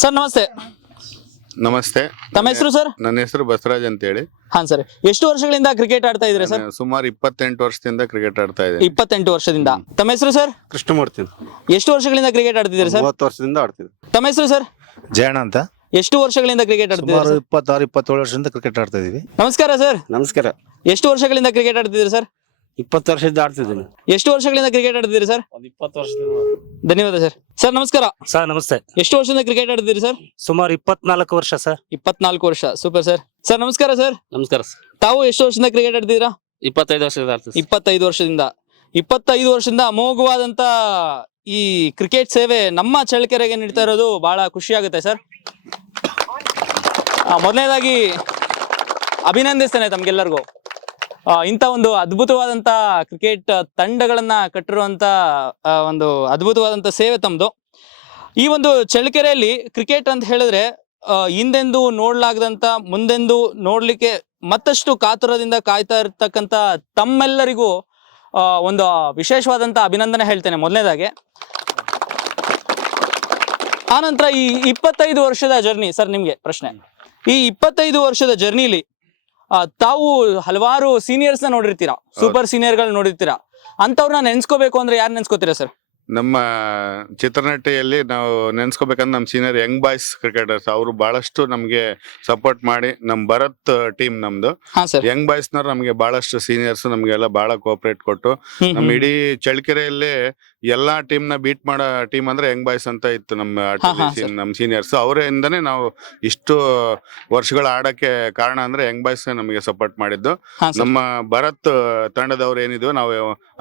Sir ನಮಸ್ತೆ. ನಮಸ್ತೆ. ತಮ್ಮ ಹೆಸರು ಸರ್? ನನ್ನ ಹೆಸರು ಬಸವರಾಜ್ ಅಂತ ಹೇಳಿ ಹಾ ಸರ್. ಎಷ್ಟು ವರ್ಷಗಳಿಂದ ಕ್ರಿಕೆಟ್ ಆಡ್ತಾ ಇದ್ರೆ ಸರ್? ಸುಮಾರು ಇಪ್ಪತ್ತೆಂಟು ವರ್ಷದಿಂದ ಕ್ರಿಕೆಟ್ ಆಡ್ತಾ ಇದ್ದೀನಿ. ಇಪ್ಪತ್ತೆಂಟು ವರ್ಷದಿಂದ. ತಮ್ಮ ಹೆಸರು ಸರ್? ಕೃಷ್ಣಮೂರ್ತಿ ಎಷ್ಟು ವರ್ಷಗಳಿಂದ ಕ್ರಿಕೆಟ್ ಆಡ್ತಿದ್ದೀರಿ ಸರ್? ಮೂವತ್ತು ವರ್ಷದಿಂದ ಆಡ್ತಿದ್ದೆ ತಮ್ಮ ಹೆಸರು ಸರ್? ಜಯಣ್ಣ ಅಂತ. ಎಷ್ಟು ವರ್ಷಗಳಿಂದ ಕ್ರಿಕೆಟ್ ಸುಮಾರು ಆಡ್ತಿದ್ದೀರಿ? ಇಪ್ಪತ್ತಾರು ಇಪ್ಪತ್ತೇಳು ವರ್ಷದಿಂದ ಕ್ರಿಕೆಟ್ ಆಡ್ತಾ ಇದೀವಿ ನಮಸ್ಕಾರ ಸರ್. ನಮಸ್ಕಾರ. ಎಷ್ಟು ವರ್ಷಗಳಿಂದ ಕ್ರಿಕೆಟ್ ಆಡ್ತಿದ್ದೀರಿ ಸರ್? ಇಪ್ಪತ್ತು ವರ್ಷದಿಂದ ಆಡ್ತಿದ್ದೀನಿ. ಎಷ್ಟು ವರ್ಷಗಳಿಂದ ಕ್ರಿಕೆಟ್ ಆಡ್ತಿದ್ದೀರಿ ಸರ್ ಒಂದು ಇಪ್ಪತ್ತು ವರ್ಷದಿಂದ ಧನ್ಯವಾದ ಸರ್ ಸರ್ ನಮಸ್ಕಾರ. ಸರ್ ನಮಸ್ತೆ. ಎಷ್ಟು ವರ್ಷದಿಂದ ಕ್ರಿಕೆಟ್ ಆಡ್ತಿದ್ದೀರಿ ಸರ್ ಸುಮಾರು ಇಪ್ಪತ್ನಾಲ್ಕು ವರ್ಷ ಸರ್ ಇಪ್ಪತ್ನಾಲ್ಕು ವರ್ಷ. ಸೂಪರ್ ಸರ್ ಸರ್ ನಮಸ್ಕಾರ ಸರ್ ನಮಸ್ಕಾರ ಸರ್ ತಾವು ಎಷ್ಟು ವರ್ಷದಿಂದ ಕ್ರಿಕೆಟ್ ಆಡ್ತಿದ್ದೀರಾ? ಇಪ್ಪತ್ತೈದು ವರ್ಷದಿಂದ. ಇಪ್ಪತ್ತೈದು ವರ್ಷದಿಂದ. ಇಪ್ಪತ್ತೈದು ವರ್ಷದಿಂದ ಅಮೋಘವಾದಂತ ಈ ಕ್ರಿಕೆಟ್ ಸೇವೆ ನಮ್ಮ ಚಳ್ಳಕೆರೆಗೆ ನೀಡ್ತಾ ಇರೋದು ಬಹಳ ಖುಷಿ ಆಗುತ್ತೆ ಸರ್ ಮೊದಲನೇದಾಗಿ ಅಭಿನಂದಿಸ್ತೇನೆ ತಮ್ಗೆಲ್ಲರಿಗೂ. ಇಂಥ ಒಂದು ಅದ್ಭುತವಾದಂತ ಕ್ರಿಕೆಟ್ ತಂಡಗಳನ್ನ ಕಟ್ಟಿರುವಂತ ಒಂದು ಅದ್ಭುತವಾದಂತ ಸೇವೆ ತಮ್ಮದು ಈ ಒಂದು ಚಳ್ಳಕೆರೆಯಲ್ಲಿ ಕ್ರಿಕೆಟ್ ಅಂತ ಹೇಳಿದ್ರೆ ಹಿಂದೆಂದೂ ನೋಡ್ಲಾಗದಂತ ಮುಂದೆಂದೂ ನೋಡ್ಲಿಕ್ಕೆ ಮತ್ತಷ್ಟು ಕಾತುರದಿಂದ ಕಾಯ್ತಾ ಇರ್ತಕ್ಕಂಥ ತಮ್ಮೆಲ್ಲರಿಗೂ ಒಂದು ವಿಶೇಷವಾದಂತ ಅಭಿನಂದನೆ ಹೇಳ್ತೇನೆ ಮೊದಲನೇದಾಗಿ. ಆನಂತರ ಈ ಇಪ್ಪತ್ತೈದು ವರ್ಷದ ಜರ್ನಿ, ಸರ್ ನಿಮಗೆ ಪ್ರಶ್ನೆ. ಈ ಇಪ್ಪತ್ತೈದು ವರ್ಷದ ಜರ್ನಿಲಿ ತಾವು ಹಲವಾರು ಸೀನಿಯರ್ಸ್ನ ನೋಡಿರ್ತೀರಾ? ಸೂಪರ್ ಸೀನಿಯರ್ಗಳು ನೋಡಿರ್ತೀರಾ? ಅಂತವ್ರನ್ನ ನೆನ್ಸ್ಕೋಬೇಕು ಅಂದ್ರೆ ಯಾರು ನೆನ್ಸ್ಕೋತೀರಾ ಸರ್ ನಮ್ಮ ಚಿತ್ರನಟೆಯಲ್ಲಿ ನಾವು ನೆನ್ಸ್ಕೋಬೇಕಂದ್ರೆ ನಮ್ಮ ಸೀನಿಯರ್ ಯಂಗ್ ಬಾಯ್ಸ್ ಕ್ರಿಕೆಟರ್ಸ್ ಅವರು ಬಹಳಷ್ಟು ನಮಗೆ ಸಪೋರ್ಟ್ ಮಾಡಿ ನಮ್ಮ ಭರತ್ ಟೀಮ್ ನಮ್ದು. ಯಂಗ್ ಬಾಯ್ಸ್ನವ್ರು ನಮಗೆ ಬಹಳಷ್ಟು ಸೀನಿಯರ್ಸ್ ನಮಗೆಲ್ಲ ಬಹಳ ಕೋಆಪರೇಟ್ ಕೊಟ್ಟು ನಮ್ಮ ಇಡೀ ಚಳ್ಳಕೆರೆಯಲ್ಲಿ ಎಲ್ಲಾ ಟೀಮ್ನ ಬೀಟ್ ಮಾಡೋ ಟೀಮ್ ಅಂದ್ರೆ ಯಂಗ್ ಬಾಯ್ಸ್ ಅಂತ ಇತ್ತು ನಮ್ಮ ನಮ್ಮ ಸೀನಿಯರ್ಸ್ ಅವರಿಂದನೇ ನಾವು ಇಷ್ಟು ವರ್ಷಗಳ ಆಡಕ್ಕೆ ಕಾರಣ ಅಂದ್ರೆ ಯಂಗ್ ಬಾಯ್ಸ್ ನಮಗೆ ಸಪೋರ್ಟ್ ಮಾಡಿದ್ದು. ನಮ್ಮ ಭರತ್ ತಂಡದವ್ರು ಏನಿದ್ವು ನಾವು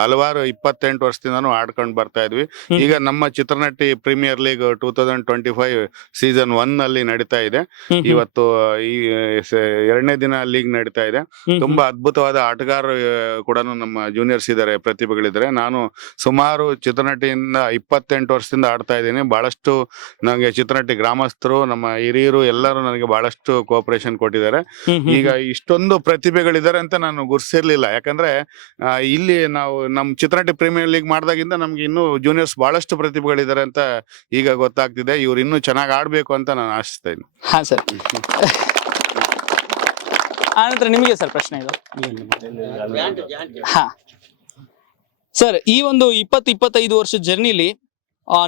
ಹಲವಾರು ಇಪ್ಪತ್ತೆಂಟು ವರ್ಷದಿಂದನೂ ಆಡ್ಕೊಂಡು ಬರ್ತಾ ಇದ್ವಿ. ಈಗ ನಮ್ಮ ಚಿತ್ರನಟಿ premier league two thousand twenty five season one ಅಲ್ಲಿ ನಡೀತಾ ಇದೆ. ಇವತ್ತು ಈ ಎರಡನೇ ದಿನ ಲೀಗ್ ನಡೀತಾ ಇದೆ. ತುಂಬಾ ಅದ್ಭುತವಾದ ಆಟಗಾರರು ಕೂಡ ನಮ್ಮ ಜೂನಿಯರ್ಸ್ ಇದ್ದಾರೆ ಪ್ರತಿಭೆಗಳಿದ್ದಾರೆ ನಾನು ಸುಮಾರು ಚಿತ್ರನಟಿಯಿಂದ ಇಪ್ಪತ್ತೆಂಟು ವರ್ಷದಿಂದ ಆಡ್ತಾ ಇದ್ದೀನಿ. ಬಹಳಷ್ಟು ನನಗೆ ಚಿತ್ರನಟಿ ಗ್ರಾಮಸ್ಥರು ನಮ್ಮ ಹಿರಿಯರು ಎಲ್ಲರೂ ನನಗೆ ಬಹಳಷ್ಟು ಕೋಪರೇಷನ್ ಕೊಟ್ಟಿದ್ದಾರೆ. ಈಗ ಇಷ್ಟೊಂದು ಪ್ರತಿಭೆಗಳಿದ್ದಾರೆ ಅಂತ ನಾನು ಗುರ್ಸಿರ್ಲಿಲ್ಲ. ಯಾಕಂದ್ರೆ ಇಲ್ಲಿ ನಾವು ನಮ್ಮ ಚಿತ್ರನಟಿ ಪ್ರೀಮಿಯರ್ ಲೀಗ್ ಮಾಡಿದಾಗಿಂದ ನಮ್ಗೆ ಇನ್ನೂ ಜೂನಿಯರ್ಸ್ ಬಹಳಷ್ಟು ಪ್ರತಿಭೆಗಳಿದ್ದಾರೆ ಅಂತ ಈಗ ಗೊತ್ತಾಗ್ತಿದೆ. ಇವ್ರು ಇನ್ನೂ ಚೆನ್ನಾಗಿ ಆಡ್ಬೇಕು ಅಂತ ನಾನು ಆಶಿಸ್ತಾ ಇದ್ದೀನಿ. ಹಾ ಸರ್. ಆನಂತರ ನಿಮಗೆ ಸರ್ ಪ್ರಶ್ನೆ ಇದು. ಹಾ. ಸರ್ ಈ ಒಂದು ಇಪ್ಪತ್ತು ಇಪ್ಪತ್ತೈದು ವರ್ಷದ ಜರ್ನಿಲಿ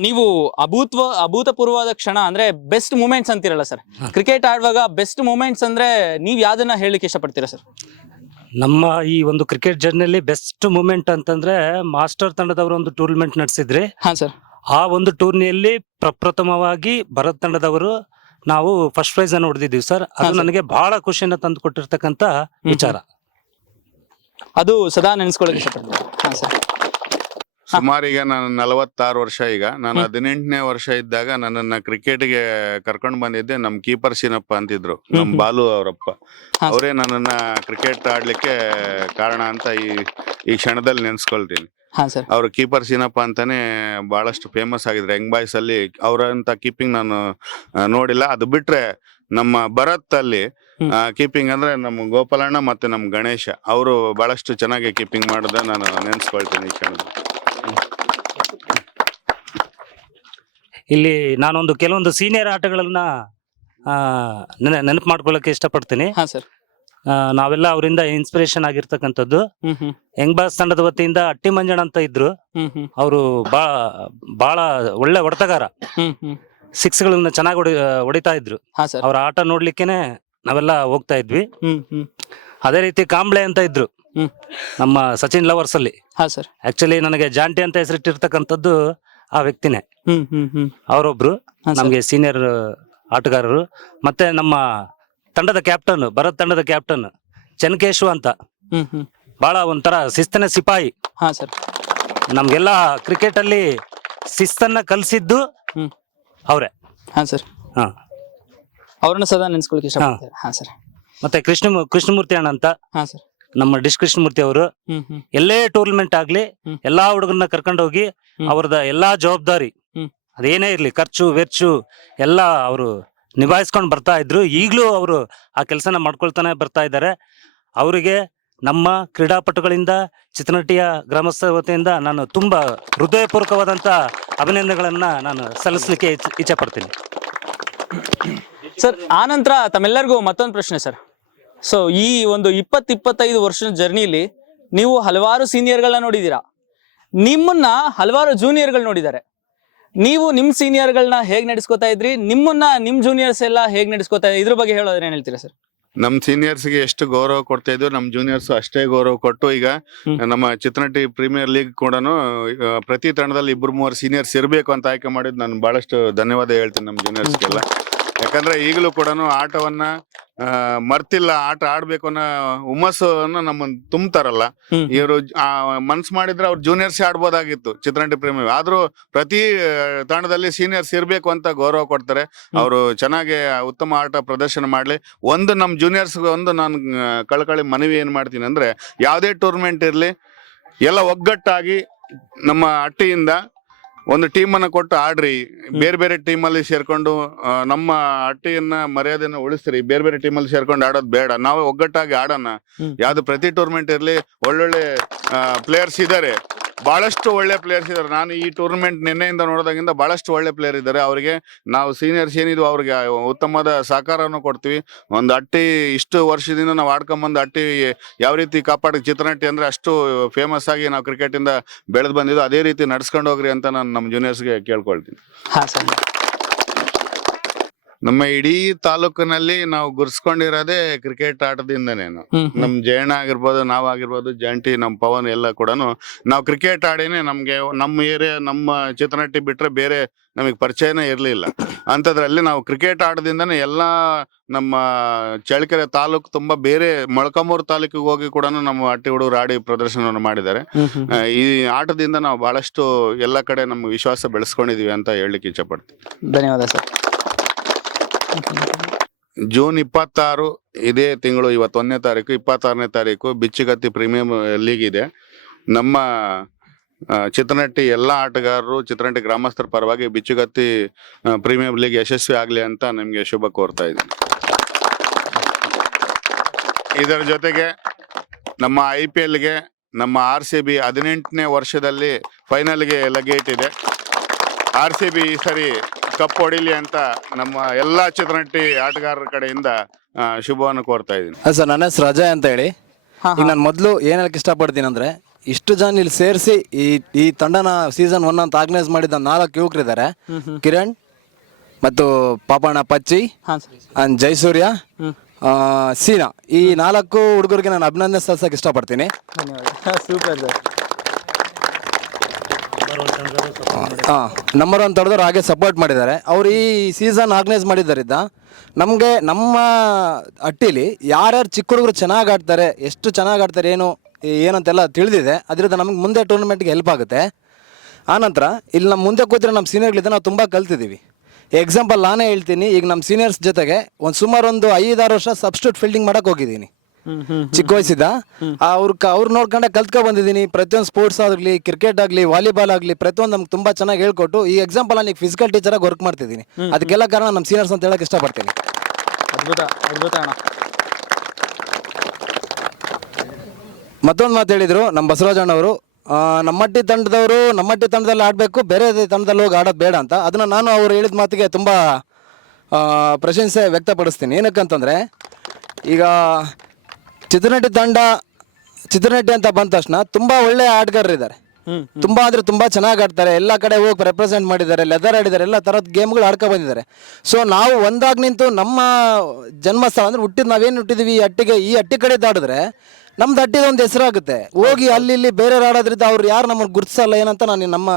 ನೀವು ಅಭೂತ್ವ ಅಭೂತಪೂರ್ವವಾದ ಕ್ಷಣ ಅಂದ್ರೆ ಬೆಸ್ಟ್ ಮೂಮೆಂಟ್ಸ್ ಅಂತಿರಲ್ಲ ಸರ್ ಕ್ರಿಕೆಟ್ ಆಡುವಾಗ ಬೆಸ್ಟ್ ಮೂಮೆಂಟ್ಸ್ ಅಂದ್ರೆ ನೀವು ಯಾವ್ದನ್ನ ಹೇಳಲಿಕ್ಕೆ ಇಷ್ಟಪಡ್ತೀರಾ ಸರ್ ನಮ್ಮ ಈ ಒಂದು ಕ್ರಿಕೆಟ್ ಜರ್ನಿಯಲ್ಲಿ ಬೆಸ್ಟ್ ಮೂಮೆಂಟ್ ಅಂತಂದ್ರೆ ಮಾಸ್ಟರ್ ತಂಡದವರು ಒಂದು ಟೂರ್ನಮೆಂಟ್ ನಡೆಸಿದ್ರಿ. ಹಾ ಸರ್ ಆ ಒಂದು ಟೂರ್ನಿಯಲ್ಲಿ ಪ್ರಪ್ರಥಮವಾಗಿ ಭರತ್ ತಂಡದವರು ನಾವು ಫಸ್ಟ್ ಪ್ರೈಸ್ ಅನ್ನು ಹೊಡೆದಿದ್ದೀವಿ ಸರ್ ಅದು ನನಗೆ ಬಹಳ ಖುಷಿಯನ್ನ ತಂದು ಕೊಟ್ಟಿರ್ತಕ್ಕಂತ ವಿಚಾರ. ಅದು ಸದಾ ನೆನೆಸ್ಕೊಳ್ಳೋಕೆ ಇಷ್ಟಪಡ್ತೀನಿ. ಹಾ ಸರ್ ಸುಮಾರು ಈಗ ನಾನು ನಲವತ್ತಾರು ವರ್ಷ ಈಗ. ನಾನು. ಹದಿನೆಂಟನೇ ವರ್ಷ ಇದ್ದಾಗ ನನ್ನನ್ನ ಕ್ರಿಕೆಟ್ಗೆ ಕರ್ಕೊಂಡು ಬಂದಿದ್ದೆ. ನಮ್ ಕೀಪರ್ ಸೀನಪ್ಪ ಅಂತಿದ್ರು. ನಮ್ ಬಾಲು ಅವರಪ್ಪ. ಅವರೇ ನನ್ನನ್ನ ಕ್ರಿಕೆಟ್ ಆಡ್ಲಿಕ್ಕೆ ಕಾರಣ ಅಂತ ಈ ಈ ಕ್ಷಣದಲ್ಲಿ ನೆನ್ಸ್ಕೊಳ್ತೀನಿ. ಅವ್ರ ಕೀಪರ್ ಸೀನಪ್ಪ ಅಂತಾನೆ ಬಹಳಷ್ಟು ಫೇಮಸ್ ಆಗಿದ್ರು. ಯಂಗ್ ಬಾಯ್ಸ್ ಅಲ್ಲಿ ಅವರಂತ ಕೀಪಿಂಗ್ ನಾನು ನೋಡಿಲ್ಲ. ಅದು ಬಿಟ್ರೆ ನಮ್ಮ ಭರತ್ ಅಲ್ಲಿ ಕೀಪಿಂಗ್ ಅಂದ್ರೆ ನಮ್ಮ ಗೋಪಾಲಣ್ಣ ಮತ್ತೆ ನಮ್ಮ ಗಣೇಶ. ಅವರು ಬಹಳಷ್ಟು ಚೆನ್ನಾಗಿ ಕೀಪಿಂಗ್ ಮಾಡಿದ ನಾನು ನೆನ್ಸ್ಕೊಳ್ತೀನಿ ಈ ಕ್ಷಣದಲ್ಲಿ. ಇಲ್ಲಿ ನಾನೊಂದು ಕೆಲವೊಂದು ಸೀನಿಯರ್ ಆಟಗಳನ್ನ ನೆನಪು ಮಾಡ್ಕೊಳ್ಳಕ್ಕೆ ಇಷ್ಟಪಡ್ತೀನಿ. ಹಾ ಸರ್ ನಾವೆಲ್ಲ ಅವರಿಂದ ಇನ್ಸ್ಪಿರೇಷನ್ ಆಗಿರ್ತಕ್ಕಂಥದ್ದು. ಹೆಂಗ್ ಯಂಗ್ ಬಾಸ್ ತಂಡದ ವತಿಯಿಂದ ಅಟ್ಟಿ ಮಂಜಣ್ಣ ಅಂತ ಇದ್ರು. ಅವರು ಬಾ ಬಹಳ ಒಳ್ಳೆ ಹೊಡೆತಗಾರ. ಸಿಕ್ಸ್ ಗಳನ್ನ ಚೆನ್ನಾಗಿ ಹೊಡಿ ಹೊಡಿತಾ ಇದ್ರು. ಅವ್ರ ಆಟ ನೋಡ್ಲಿಕ್ಕೆನೆ ನಾವೆಲ್ಲ ಹೋಗ್ತಾ ಇದ್ವಿ. ಅದೇ ರೀತಿ ಕಾಂಬ್ಳೆ ಅಂತ ಇದ್ರು. ಹ್ಮ್. ನಮ್ಮ ಸಚಿನ್ ಲವರ್ಸ್ ಅಲ್ಲಿ. ಹಾ ಸರ್ ಆಕ್ಚುಲಿ ನನಗೆ ಜಾಂಟಿ ಅಂತ ಹೆಸರಿಟ್ಟಿರ್ತಕ್ಕಂಥದ್ದು ಆ ವ್ಯಕ್ತಿನೇ. ಹ್ಮ್ ಹ್ಮ್ ಹ್ಮ್. ಅವರೊಬ್ರು ಹಾ ಸರ್ ನಮ್ಗೆ ಸೀನಿಯರ್ ಆಟಗಾರರು ಮತ್ತೆ ನಮ್ಮ ತಂಡದ ಕ್ಯಾಪ್ಟನ್ ಭರತ್ ತಂಡದ ಕ್ಯಾಪ್ಟನ್ ಚನ್ಕೇಶು ಅಂತ. ಹ್ಮ್ ಹ್ಮ್. ಬಹಳ ಒಂಥರ ಶಿಸ್ತಿನ ಸಿಪಾಯಿ. ಹಾ ಸರ್ ನಮ್ಗೆಲ್ಲ ಕ್ರಿಕೆಟ್ ಅಲ್ಲಿ ಶಿಸ್ತನ್ನ ಕಲಿಸಿದ್ದು ಹ್ಮ್. ಅವ್ರೆ. ಹಾ ಸರ್ ಹಾ. ಅವ್ರನ್ನ ಸದಾ ನೆನ್ಸ್ಕೊಳಕ್ಕೆ ಇಷ್ಟಪಡ್ತಾರೆ ಹಾ ಸರ್ ಮತ್ತೆ ಕೃಷ್ಣ ಕೃಷ್ಣಮೂರ್ತಿ ಅಣ್ಣ ಅಂತ. ಹಾ ಸರ್ ನಮ್ಮ ಡಿಶ್ ಕೃಷ್ಣಮೂರ್ತಿ ಅವರು ಎಲ್ಲೇ ಟೂರ್ನಮೆಂಟ್ ಆಗ್ಲಿ ಎಲ್ಲಾ ಹುಡುಗರನ್ನ ಕರ್ಕೊಂಡು ಹೋಗಿ. ಅವ್ರದ ಎಲ್ಲಾ ಜವಾಬ್ದಾರಿ. ಅದೇನೇ ಇರ್ಲಿ ಖರ್ಚು ವೆಚ್ಚು ಎಲ್ಲ ಅವರು ನಿಭಾಯಿಸ್ಕೊಂಡು ಬರ್ತಾ ಇದ್ರು. ಈಗಲೂ ಅವರು ಆ ಕೆಲಸನ ಮಾಡ್ಕೊಳ್ತಾನೆ ಬರ್ತಾ ಇದ್ದಾರೆ. ಅವರಿಗೆ ನಮ್ಮ ಕ್ರೀಡಾಪಟುಗಳಿಂದ ಚಿತ್ರನಟಿಯ ಗ್ರಾಮಸ್ಥ ವತಿಯಿಂದ ನಾನು ತುಂಬಾ ಹೃದಯಪೂರ್ವಕವಾದಂತ ಅಭಿನಂದನೆಗಳನ್ನ ನಾನು ಸಲ್ಲಿಸಲಿಕ್ಕೆ ಇಚ್ಛೆ ಪಡ್ತೀನಿ. ಸರ್ ಆನಂತರ ತಮ್ಮೆಲ್ಲರಿಗೂ ಮತ್ತೊಂದು ಪ್ರಶ್ನೆ ಸರ್. ಸೊ ಈ ಒಂದು ಇಪ್ಪತ್ ಇಪ್ಪತ್ತೈದು ವರ್ಷದ ಜರ್ನಿಲಿ ನೀವು ಹಲವಾರು ಸೀನಿಯರ್ಗಳನ್ನ ನೋಡಿದ್ದೀರಾ ನಿಮ್ಮನ್ನ ಹಲವಾರು ಜೂನಿಯರ್ಗಳು ನೋಡಿದ್ದಾರೆ. ನೀವು ನಿಮ್ಮ ಸೀನಿಯರ್ಗಳನ್ನ ಹೇಗ್ ನಡೆಸ್ಕೋತಾ ಇದ್ರಿ? ನಿಮ್ಮನ್ನ ನಿಮ್ ಜೂನಿಯರ್ಸ್ ಎಲ್ಲ ಹೇಗ್ ನಡೆಸ್ಕೋತಾ ಇದ್ರ? ಬಗ್ಗೆ ಹೇಳೋದ್ರೆ ಏನ್ ಹೇಳ್ತೀರಾ ಸರ್? ನಮ್ ಸೀನಿಯರ್ಸ್ಗೆ ಎಷ್ಟು ಗೌರವ ಕೊಡ್ತಾ ಇದ್ವಿ ನಮ್ ಜೂನಿಯರ್ಸ್ ಅಷ್ಟೇ ಗೌರವ ಕೊಟ್ಟು ಈಗ ನಮ್ಮ ಚಿತ್ರನಟಿ ಪ್ರೀಮಿಯರ್ ಲೀಗ್ ಕೂಡ ಪ್ರತಿ ತಂಡದಲ್ಲಿ ಇಬ್ಬರು ಮೂವರು ಸೀನಿಯರ್ಸ್ ಇರಬೇಕು ಅಂತ ಆಯ್ಕೆ ಮಾಡಿದ್ ನಾನು ಬಹಳಷ್ಟು ಧನ್ಯವಾದ ಹೇಳ್ತೀನಿ ನಮ್ಮ ಜೂನಿಯರ್ಸ್ಗೆಲ್ಲ ಯಾಕಂದ್ರೆ ಈಗಲೂ ಕೂಡ ಆಟವನ್ನ ಮರ್ತಿಲ್ಲ ಆಟ ಆಡ್ಬೇಕು ಅನ್ನೋ ಹುಮ್ಮಸ್ಸನ್ನ ನಮ್ಮನ್ನ ತುಂಬ್ತಾರಲ್ಲ. ಇವರು ಮನ್ಸ್ ಮಾಡಿದ್ರೆ ಅವ್ರು ಜೂನಿಯರ್ಸ್ ಆಡ್ಬೋದಾಗಿತ್ತು ಚಿತ್ರನಟಿ ಪ್ರೇಮಿ ಆದ್ರೂ ಪ್ರತಿ ತಂಡದಲ್ಲಿ ಸೀನಿಯರ್ಸ್ ಇರ್ಬೇಕು ಅಂತ ಗೌರವ ಕೊಡ್ತಾರೆ. ಅವರು ಚೆನ್ನಾಗಿ ಉತ್ತಮ ಆಟ ಪ್ರದರ್ಶನ ಮಾಡ್ಲಿ. ಒಂದು ನಮ್ ಜೂನಿಯರ್ಸ್ ಒಂದು ನಾನು ಕಳ್ಕಳಿ ಕಳಕಳಿ ಮನವಿ ಏನ್ ಮಾಡ್ತೀನಿ ಅಂದ್ರೆ ಯಾವುದೇ ಟೂರ್ನಮೆಂಟ್ ಇರ್ಲಿ ಎಲ್ಲ ಒಗ್ಗಟ್ಟಾಗಿ ನಮ್ಮ ಅಟ್ಟಿಯಿಂದ ಒಂದು ಟೀಮ್ ಅನ್ನ ಕೊಟ್ಟು ಆಡ್ರಿ. ಬೇರೆ ಬೇರೆ ಟೀಮ್ ಅಲ್ಲಿ ಸೇರ್ಕೊಂಡು ನಮ್ಮ ಅಟ್ಟಿಯನ್ನ ಮರ್ಯಾದೆಯನ್ನ ಉಳಿಸ್ರಿ. ಬೇರೆ ಬೇರೆ ಟೀಮ್ ಅಲ್ಲಿ ಸೇರ್ಕೊಂಡು ಆಡೋದು ಬೇಡ. ನಾವು ಒಗ್ಗಟ್ಟಾಗಿ ಆಡೋಣ. ಯಾವ್ದು ಪ್ರತಿ ಟೂರ್ನಮೆಂಟ್ ಇರ್ಲಿ ಒಳ್ಳೊಳ್ಳೆ ಪ್ಲೇಯರ್ಸ್ ಇದ್ದಾರೆ ಬಹಳಷ್ಟು ಒಳ್ಳೆ ಪ್ಲೇಯರ್ಸ್ ಇದ್ದಾರೆ ನಾನು ಈ ಟೂರ್ನಮೆಂಟ್ ನಿನ್ನೆಯಿಂದ ನೋಡೋದಾಗಿಂದ ಬಹಳಷ್ಟು ಒಳ್ಳೆ ಪ್ಲೇಯರ್ ಇದ್ದಾರೆ. ಅವರಿಗೆ ನಾವು ಸೀನಿಯರ್ಸ್ ಏನಿದ್ವು ಅವ್ರಿಗೆ ಉತ್ತಮವಾದ ಸಹಕಾರವನ್ನು ಕೊಡ್ತೀವಿ. ಒಂದು ಅಟ್ಟಿ ಇಷ್ಟು ವರ್ಷದಿಂದ ನಾವು ಆಡ್ಕೊಂಬಂದು ಅಟ್ಟಿ ಯಾವ ರೀತಿ ಕಾಪಾಡಿ ಚಿತ್ರನಟ್ಟಿ ಅಂದ್ರೆ ಅಷ್ಟು ಫೇಮಸ್ ಆಗಿ ನಾವು ಕ್ರಿಕೆಟ್ ಇಂದ ಬೆಳೆದು ಬಂದಿದ್ದು ಅದೇ ರೀತಿ ನಡ್ಸ್ಕೊಂಡು ಹೋಗ್ರಿ ಅಂತ ನಾನು ನಮ್ಮ ಜೂನಿಯರ್ಸ್ಗೆ ಕೇಳ್ಕೊಳ್ತೀನಿ. ನಮ್ಮ ಇಡೀ ತಾಲೂಕಿನಲ್ಲಿ ನಾವು ಗುರ್ಸ್ಕೊಂಡಿರೋದೇ ಕ್ರಿಕೆಟ್ ಆಟದಿಂದನೇನು ನಮ್ ಜಯಣ್ಣ ಆಗಿರ್ಬೋದು ನಾವಾಗಿರ್ಬೋದು ಜಂಟಿ ನಮ್ ಪವನ್ ಎಲ್ಲ ಕೂಡ ನಾವು ಕ್ರಿಕೆಟ್ ಆಡಿನೇ ನಮ್ಗೆ ನಮ್ಮ ಏರಿಯಾ ನಮ್ಮ ಚಿತ್ರನಟಿ ಬಿಟ್ರೆ ಬೇರೆ ನಮಗೆ ಪರಿಚಯನೇ ಇರ್ಲಿಲ್ಲ. ಅಂಥದ್ರಲ್ಲಿ ನಾವು ಕ್ರಿಕೆಟ್ ಆಟದಿಂದನೇ ಎಲ್ಲಾ ನಮ್ಮ ಚಳ್ಳಕೆರೆ ತಾಲೂಕು ತುಂಬಾ ಬೇರೆ ಮೊಳಕಾಮೂರು ತಾಲೂಕಿಗೆ ಹೋಗಿ ಕೂಡ ನಮ್ಮ ಅಟ್ಟಿ ಹುಡುಗರು ಆಡಿ ಪ್ರದರ್ಶನವನ್ನು ಮಾಡಿದ್ದಾರೆ. ಈ ಆಟದಿಂದ ನಾವು ಬಹಳಷ್ಟು ಎಲ್ಲ ಕಡೆ ನಮ್ಮ ವಿಶ್ವಾಸ ಬೆಳೆಸ್ಕೊಂಡಿದೀವಿ ಅಂತ ಹೇಳಲಿಕ್ಕೆ ಇಚ್ಛಪಡ್ತೀನಿ ಧನ್ಯವಾದ ಸರ್. ಜೂನ್ ಇಪ್ಪತ್ತಾರು ಇದೇ ತಿಂಗಳು ಇವತ್ತೊಂದನೇ ತಾರೀಕು, ಇಪ್ಪತ್ತಾರನೇ ತಾರೀಕು ಬಿಚ್ಚುಗತ್ತಿ ಪ್ರೀಮಿಯಂ ಲೀಗ್ ಇದೆ. ನಮ್ಮ ಚಿತ್ರನಟ್ಟಿ ಚಿತ್ರನಟಿ ಎಲ್ಲ ಆಟಗಾರರು ಚಿತ್ರನಟಿ ಗ್ರಾಮಸ್ಥರ ಪರವಾಗಿ ಬಿಚ್ಚುಗತ್ತಿ ಪ್ರೀಮಿಯಂ ಲೀಗ್ ಯಶಸ್ವಿ ಆಗಲಿ ಅಂತ ನಿಮಗೆ ಶುಭ ಕೋರ್ತಾ ಇದ್ದೀನಿ. ಇದರ ಜೊತೆಗೆ ನಮ್ಮ ಐ ಪಿ ಎಲ್ಗೆ ನಮ್ಮ ಆರ್ ಸಿ ಬಿ ಹದಿನೆಂಟನೇ ವರ್ಷದಲ್ಲಿ ಫೈನಲ್ಗೆ ಲಗೇಟ್ ಇಟ್ಟಿದೆ. ಆರ್ ಸಿ ಬಿ ಈ ಸರಿ ಕಪ್ ಹೊಡಿಲಿ ಅಂತ ನಮ್ಮ ಎಲ್ಲಾ ಚಿತ್ರನಟಿ ಆಟಗಾರರ ಕಡೆಯಿಂದ ಆ, ಶುಭವನ್ನು ಕೋರ್ತಾ ಇದ್ದೀನಿ. ಸರ್ ನನ್ನ ಹೆಸರು ಅಜಯ್ ಅಂತ ಹೇಳಿ. ಹಾ, ಈಗ ನಾನು ಮೊದಲು ಏನಕ್ಕೆ ಹೇಳಕ್ಕೆ ಇಷ್ಟಪಡ್ತೀನಿ ಅಂದ್ರೆ ಇಷ್ಟು ಜನ ಇಲ್ಲಿ ಸೇರಿಸಿ ಈ ಈ ತಂಡನ ಸೀಸನ್ ಒನ್ ಅಂತ ಆರ್ಗನೈಸ್ ಮಾಡಿದ ನಾಲ್ಕು ಯುವಕರಿದ್ದಾರೆ. ಕಿರಣ್ ಮತ್ತು ಪಾಪಣ್ಣ ಪಚ್ಚಿ ಹಾ ಸರ್ ಅಂಡ್ ಜಯಸೂರ್ಯ ಆ, ಸೀನಾ. ಈ ನಾಲ್ಕು ಹುಡುಗರಿಗೆ ನಾನು ಅಭಿನಂದನೆ ಸಲ್ಲಿಸಕ್ಕೆ ಇಷ್ಟಪಡ್ತೀನಿ. ಧನ್ಯವಾದ. Super sir. ಹಾಂ ನಂಬರ್ ಒನ್ ತಡೆದವ್ರು ಹಾಗೆ ಸಪೋರ್ಟ್ ಮಾಡಿದ್ದಾರೆ. ಅವ್ರು ಈ ಸೀಸನ್ ಆರ್ಗನೈಸ್ ಮಾಡಿದ್ದರಿಂದ ನಮಗೆ ನಮ್ಮ ಅಟ್ಟಿಲಿ ಯಾರ್ಯಾರು ಚಿಕ್ಕ ಹುಡುಗರು ಚೆನ್ನಾಗಿ ಆಡ್ತಾರೆ ಎಷ್ಟು ಚೆನ್ನಾಗಿ ಆಡ್ತಾರೆ ಏನು ಏನಂತೆಲ್ಲ ತಿಳಿದಿದೆ. ಅದರಿಂದ ನಮಗೆ ಮುಂದೆ ಟೂರ್ನಮೆಂಟ್ಗೆ ಹೆಲ್ಪ್ ಆಗುತ್ತೆ. ಆನಂತರ ಇಲ್ಲಿ ನಮ್ಮ ಮುಂದೆ ಕೂತಿರೋ ನಮ್ಮ ಸೀನಿಯರ್ಗಳಿಂದ ನಾವು ತುಂಬ ಕಲ್ತಿದ್ದೀವಿ. ಎಕ್ಸಾಂಪಲ್ ನಾನೇ ಹೇಳ್ತೀನಿ ಈಗ ನಮ್ಮ ಸೀನಿಯರ್ಸ್ ಜೊತೆಗೆ ಒಂದು ಸುಮಾರು ಒಂದು ಐದಾರು ವರ್ಷ ಸಬ್ಸ್ಟ್ಯೂಟ್ ಫೀಲ್ಡಿಂಗ್ ಮಾಡಕ್ಕೆ ಹೋಗಿದ್ದೀನಿ. ಚಿಕ್ಕ ವಯಸ್ಸಿದ್ದ ಅವ್ರ ಅವ್ರು ನೋಡ್ಕೊಂಡೆ ಕಲ್ತ್ಕೊ ಬಂದಿದ್ದೀನಿ. ಪ್ರತಿಯೊಂದು ಸ್ಪೋರ್ಟ್ಸ್ ಆಗಲಿ ಕ್ರಿಕೆಟ್ ಆಗಲಿ ವಾಲಿಬಾಲ್ ಆಗಲಿ ಪ್ರತಿಯೊಂದು ನಮ್ಗೆ ತುಂಬಾ ಚೆನ್ನಾಗಿ ಹೇಳ್ಕೊಟ್ಟು ಈ ಎಕ್ಸಾಂಪಲ್ ಅಲ್ಲಿ ಫಿಸಿಕಲ್ ಟೀಚರ್ ಆಗಿ ವರ್ಕ್ ಮಾಡ್ತಿದ್ದೀನಿ. ಅದಕ್ಕೆಲ್ಲ ಕಾರಣ ನಮ್ಮ ಸೀನಿಯರ್ಸ್ ಅಂತ ಹೇಳಕ್ ಇಷ್ಟಪಡ್ತೀನಿ. ಅದ್ಭುತ ಅದ್ಭುತ ಅಣ್ಣ. ಮತ್ತೊಂದು ಮಾತು ಹೇಳಿದ್ರು ನಮ್ಮ ಬಸವರಾಜಣ್ಣವರು ನಮ್ಮಟ್ಟಿ ತಂಡದವರು ನಮ್ಮಟ್ಟಿ ತಂಡದಲ್ಲಿ ಆಡಬೇಕು ಬೇರೆ ತಂಡದಲ್ಲಿ ಹೋಗಿ ಆಡೋದು ಬೇಡ ಅಂತ. ಅದನ್ನ ನಾನು ಅವ್ರು ಹೇಳಿದ ಮಾತಿಗೆ ತುಂಬ ಪ್ರಶಂಸೆ ವ್ಯಕ್ತಪಡಿಸ್ತೀನಿ. ಏನಕ್ಕಂತಂದರೆ ಈಗ ಚಿತ್ರನಟಿ ತಂಡ ಚಿತ್ರನಟಿ ಅಂತ ಬಂದ ತಕ್ಷಣ ತುಂಬಾ ಒಳ್ಳೆ ಆಟಗಾರರಿದ್ದಾರೆ ತುಂಬಾ ಅಂದ್ರೆ ತುಂಬಾ ಚೆನ್ನಾಗಿ ಆಡ್ತಾರೆ. ಎಲ್ಲ ಕಡೆ ಹೋಗಿ ರೆಪ್ರೆಸೆಂಟ್ ಮಾಡಿದ್ದಾರೆ ಲೆದರ್ ಆಡಿದ್ದಾರೆ ಎಲ್ಲ ತರದ ಗೇಮ್ಗಳು ಆಡ್ಕೊ ಬಂದಿದ್ದಾರೆ. ಸೊ ನಾವು ಒಂದಾಗಿ ನಿಂತು ನಮ್ಮ ಜನ್ಮಸ್ಥಳ ಅಂದ್ರೆ ಹುಟ್ಟಿದ್ ನಾವೇನು ಹುಟ್ಟಿದೀವಿ? ಈ ಅಟ್ಟಿಗೆ ಈ ಅಟ್ಟಿ ಕಡೆ ದಾಡಿದ್ರೆ ನಮ್ದು ಅಟ್ಟಿದ ಒಂದು ಹೆಸರಾಗುತ್ತೆ. ಹೋಗಿ ಅಲ್ಲಿ ಇಲ್ಲಿ ಬೇರೆ ಆಡೋದ್ರಿಂದ ಅವ್ರು ಯಾರು ನಮ್ಮನ್ನು ಗುರ್ತಿಸಲ್ಲ ಏನಂತ ನಾನು ನಮ್ಮ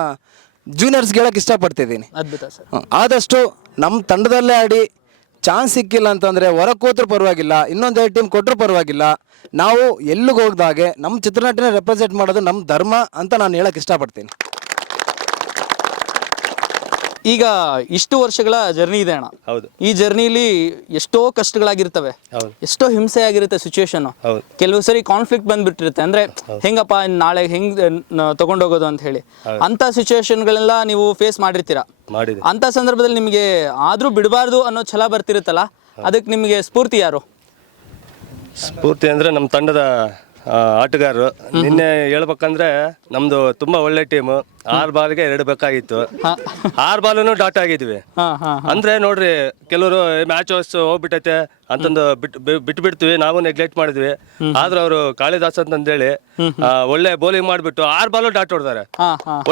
ಜೂನಿಯರ್ಸ್ಗೆ ಹೇಳಕ್ ಇಷ್ಟಪಡ್ತಿದ್ದೀನಿ. ಅದ್ಭುತ ಸರ್. ಆದಷ್ಟು ನಮ್ಮ ತಂಡದಲ್ಲೇ ಆಡಿ ಚಾನ್ಸ್ ಸಿಕ್ಕಿಲ್ಲ ಅಂತಂದರೆ ಹೊರ ಪರವಾಗಿಲ್ಲ ಪರವಾಗಿಲ್ಲ ಇನ್ನೊಂದೆರಡು ಟೀಮ್ ಕೊಟ್ಟರು ಪರವಾಗಿಲ್ಲ. ನಾವು ಎಲ್ಲಿಗೆ ಹೋಗ್ದಾಗೆ ನಮ್ಮ ಚಿತ್ರನಟನೆ ರೆಪ್ರೆಸೆಂಟ್ ಮಾಡೋದು ನಮ್ಮ ಧರ್ಮ ಅಂತ ನಾನು ಹೇಳೋಕ್ಕೆ ಇಷ್ಟಪಡ್ತೀನಿ. ಈಗ ಇಷ್ಟು ವರ್ಷಗಳ ಜರ್ನಿ ಇದೆ ಅಣ್ಣ. ಹೌದು. ಈ ಜರ್ನಿಲಿ ಎಷ್ಟೋ ಕಷ್ಟಗಳಾಗಿರ್ತವೆ. ಹೌದು. ಎಷ್ಟೋ ಹಿಂಸೆ ಆಗಿರುತ್ತೆ ಸಿಚುವೇಶನ್ ಹೌದು. ಕೆಲವು ಸರಿ ಕಾನ್ಫ್ಲಿಕ್ಟ್ ಬಂದ್ಬಿಟ್ಟಿರುತ್ತೆ. ಅಂದ್ರೆ ಹೆಂಗಪ್ಪ ನಾಳೆ ಹೆಂಗ್ ನ- ತಗೊಂಡೋಗೋದು ಅಂತ ಹೇಳಿ. ಅಂತ ಸಿಚುವೇಶನ್ಗಳೆಲ್ಲ ನೀವು ಫೇಸ್ ಮಾಡಿರ್ತೀರಾ? ಮಾಡಿದೆ. ಅಂತ ಸಂದರ್ಭದಲ್ಲಿ ನಿಮಗೆ ಆದ್ರೂ ಬಿಡಬಾರ್ದು ಅನ್ನೋ ಛಲ ಬರ್ತಿರುತ್ತಲ್ಲ? ಅದಕ್ಕೆ ನಿಮಗೆ ಸ್ಫೂರ್ತಿ ಯಾರು? ಸ್ಫೂರ್ತಿ ಅಂದ್ರೆ ನಮ್ಮ ತಂಡದ ಆ, ಆಟಗಾರರು. ನಿನ್ನೆ ಹೇಳ್ಬೇಕಂದ್ರೆ ನಮ್ದು ತುಂಬಾ ಒಳ್ಳೆ ಟೀಮು ಆರ್ ಬಾಲ್ಗೆ ಎರಡು ಬೇಕಾಗಿತ್ತು. ಆರ್ ಬಾಲನು ಡಾಟ್ ಆಗಿದ್ವಿ. ಅಂದ್ರೆ ನೋಡ್ರಿ ಕೆಲವರು ಮ್ಯಾಚ್ ಹೋಗ್ಬಿಟ್ಟೈತೆ ಅಂತಂದು ಬಿಟ್ ಬಿಟ್ಟು ಬಿಡ್ತೀವಿ ನಾವು ನೆಗ್ಲೆಕ್ಟ್ ಮಾಡಿದ್ವಿ. ಆದ್ರೆ ಅವರು ಕಾಳಿದಾಸ್ ಅಂತಂದೇಳಿ ಒಳ್ಳೆ ಬೌಲಿಂಗ್ ಮಾಡ್ಬಿಟ್ಟು ಆರ್ ಬಾಲು ಡಾಟ್ ಹೊಡ್ದಾರೆ.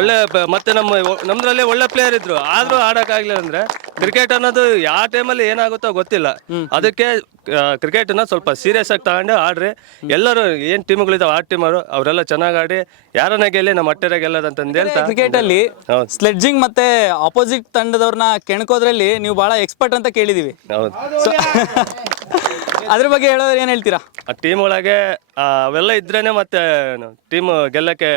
ಒಳ್ಳೆ ಮತ್ತೆ ನಮ್ಮ ನಮ್ದ್ರಲ್ಲಿ ಒಳ್ಳೆ ಪ್ಲೇಯರ್ ಇದ್ರು. ಆದ್ರೂ ಆಡಕ್ ಆಗ್ಲಿಲ್ಲ ಅಂದ್ರೆ ಕ್ರಿಕೆಟ್ ಅನ್ನೋದು ಯಾವ ಟೈಮಲ್ಲಿ ಏನಾಗುತ್ತೋ ಗೊತ್ತಿಲ್ಲ. ಅದಕ್ಕೆ ಕ್ರಿಕೆಟ್ನ ಸ್ವಲ್ಪ ಸೀರಿಯಸ್ ಆಗಿ ತಗೊಂಡು ಆಡ್ರಿ. ಎಲ್ಲರೂ ಏನ್ ಟೀಮ್ಗಳಿದಾವೆ ಆ ಟೀಮರು ಅವರೆಲ್ಲ ಚೆನ್ನಾಗಿ ಆಡಿ ಯಾರನ್ನ ಗೆಲ್ಲಿ ನಮ್ಮ ಅಟ್ಟೆರ ಗೆಲ್ಲದಂತಂದೇಳಿ ಕ್ರಿಕೆಟ್ ಅಲ್ಲಿ. ಸ್ಲೆಡ್ಜಿಂಗ್ ಮತ್ತೆ ಆಪೋಸಿಟ್ ತಂಡದವ್ರನ್ನ ಕೆಣಕೋದ್ರಲ್ಲಿ ನೀವು ಬಹಳ ಎಕ್ಸ್ಪರ್ಟ್ ಅಂತ ಕೇಳಿದೀವಿ. ಹೌದು. ಅದ್ರ ಬಗ್ಗೆ ಹೇಳೋದ್ರೆ ಏನ್ ಹೇಳ್ತೀರಾ? ಆ ಟೀಮ್ ಒಳಗೆ ಆ, ಅವೆಲ್ಲ ಇದ್ರೇನೆ ಮತ್ತೆ ಟೀಮ್ ಗೆಲ್ಲಕ್ಕೆ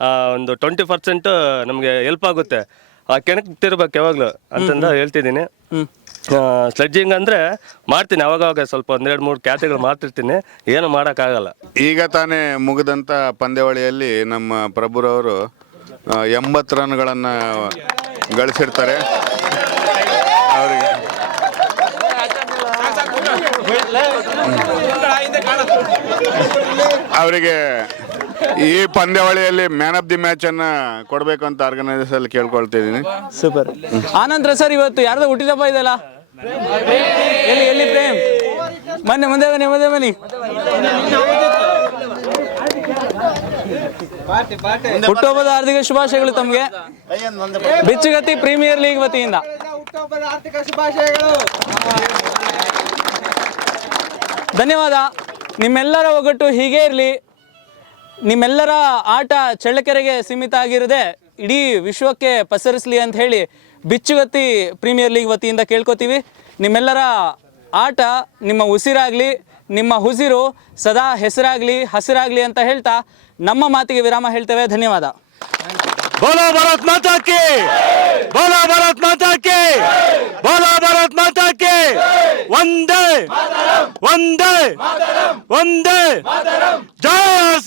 ಆ, ಒಂದು ಟ್ವೆಂಟಿ ಪರ್ಸೆಂಟ್ ನಮಗೆ ಹೆಲ್ಪ್ ಆಗುತ್ತೆ. ಆ ಕೆಣಕ್ತಿರ್ಬೇಕು ಯಾವಾಗ್ಲೂ ಅಂತಂದ ಹೇಳ್ತಿದ್ದೀನಿ. ಸ್ಲೆಡ್ಜಿಂಗ್ ಅಂದ್ರೆ ಮಾಡ್ತೀನಿ ಅವಾಗವಾಗ ಸ್ವಲ್ಪ ಒಂದೆರಡು ಮೂರು ಕ್ಯಾತೆಗಳು ಮಾಡ್ತಿರ್ತೀನಿ. ಏನು ಮಾಡೋಕ್ಕಾಗಲ್ಲ. ಈಗ ತಾನೇ ಮುಗಿದಂತ ಪಂದ್ಯಾವಳಿಯಲ್ಲಿ ನಮ್ಮ ಪ್ರಭುರವರು ಎಂಬತ್ತು ರನ್ಗಳನ್ನು ಗಳಿಸಿರ್ತಾರೆ. ಅವರಿಗೆ ಅವರಿಗೆ ಈ ಪಂದ್ಯಾವಳಿಯಲ್ಲಿ ಮ್ಯಾನ್ ಆಫ್ ದಿ ಮ್ಯಾಚ್ ಅನ್ನ ಕೊಡಬೇಕು ಅಂತ ಆರ್ಗನೈಸರ್ಸ್ ಅಲ್ಲಿ ಕೇಳ್ಕೊಳ್ತಿದ್ದೀನಿ ಸೂಪರ್ ಆನಂತರ ಸರ್, ಇವತ್ತು ಯಾರ್ದೋ ಹುಟ್ಟಿದಪ್ಪ ಇದಲ್ಲ? ಎಲ್ಲಿ ಎಲ್ಲಿ ಪ್ರೇಮ್? ಮೊನ್ನೆ ಮುಂದೆ ಬನ್ನಿ ಮುಂದೆ ಬನ್ನಿ. ಹುಟ್ಟುಹಬ್ಬದ ಹಾರ್ದಿಕ ಶುಭಾಶಯಗಳು ತಮಗೆ. ಬಿಚ್ಚುಗತಿ ಪ್ರೀಮಿಯರ್ ಲೀಗ್ ವತಿಯಿಂದ. ಧನ್ಯವಾದ. ನಿಮ್ಮೆಲ್ಲರ ಒಗ್ಗಟ್ಟು ಹೀಗೆ ಇರಲಿ. ನಿಮ್ಮೆಲ್ಲರ ಆಟ ಚಳ್ಳಕೆರೆಗೆ ಸೀಮಿತ ಆಗಿರದೆ ಇಡೀ ವಿಶ್ವಕ್ಕೆ ಪಸರಿಸಲಿ ಅಂತ ಹೇಳಿ ಬಿಚ್ಚುಗತ್ತಿ ಪ್ರೀಮಿಯರ್ ಲೀಗ್ ವತಿಯಿಂದ ಕೇಳ್ಕೊತೀವಿ. ನಿಮ್ಮೆಲ್ಲರ ಆಟ ನಿಮ್ಮ ಉಸಿರಾಗಲಿ. ನಿಮ್ಮ ಹುಸಿರು ಸದಾ ಹೆಸರಾಗಲಿ, ಹಸಿರಾಗಲಿ ಅಂತ ಹೇಳ್ತಾ ನಮ್ಮ ಮಾತಿಗೆ ವಿರಾಮ ಹೇಳ್ತೇವೆ. ಧನ್ಯವಾದ. ಬೋಲೋ ಭಾರತ್ ಮಾತಾ ಕಿ! ಬೋಲೋ ಭಾರತ್ ಮಾತಾ ಕಿ! ಬೋಲೋ ಭಾರತ್ ಮಾತಾ ಕಿ! ಒಂದೇ ಒಂದೇ ಒಂದೇ ಜೈ